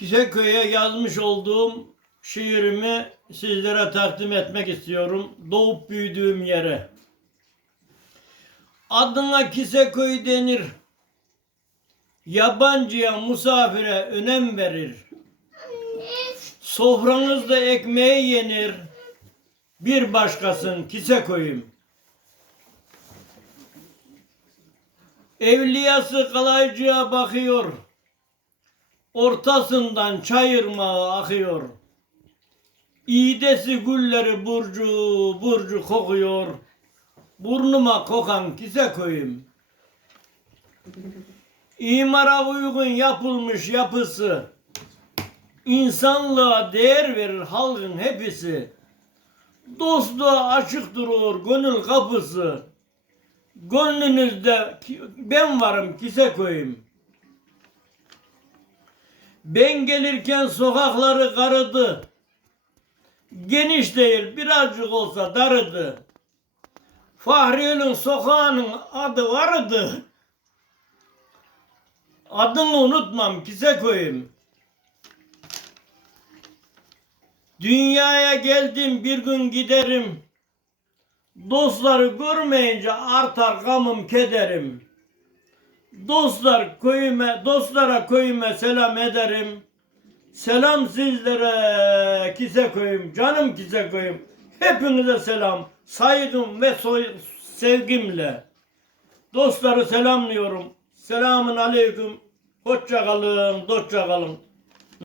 Kiseköy'e yazmış olduğum şiirimi sizlere takdim etmek istiyorum. Doğup büyüdüğüm yere. Adına Kiseköy denir. Yabancıya, misafire önem verir. Sofranızda ekmeği yenir. Bir başkasın Kisekoy'um. Evliyası kalaycıya bakıyor. Ortasından çayırmağı akıyor. İğdesi gülleri burcu burcu kokuyor. Burnuma kokan kise koyayım. İmara uygun yapılmış yapısı. İnsanlığa değer verir halkın hepsi. Dostluğa açık durur gönül kapısı. Gönlünüzde ben varım kise koyayım. Ben gelirken sokakları karıdı. Geniş değil birazcık olsa darıdı. Fahriye'nin sokağının adı vardı. Adını unutmam kise koyayım. Dünyaya geldim bir gün giderim. Dostları görmeyince artar gamım kederim. Dostlar köyüme, dostlara köyüme selam ederim. Selam sizlere kise köyüm, canım kise köyüm. Hepinize selam, saygım ve soy, sevgimle. Dostları selamlıyorum. Selamun aleyküm. Hoşça kalın, dostça kalın.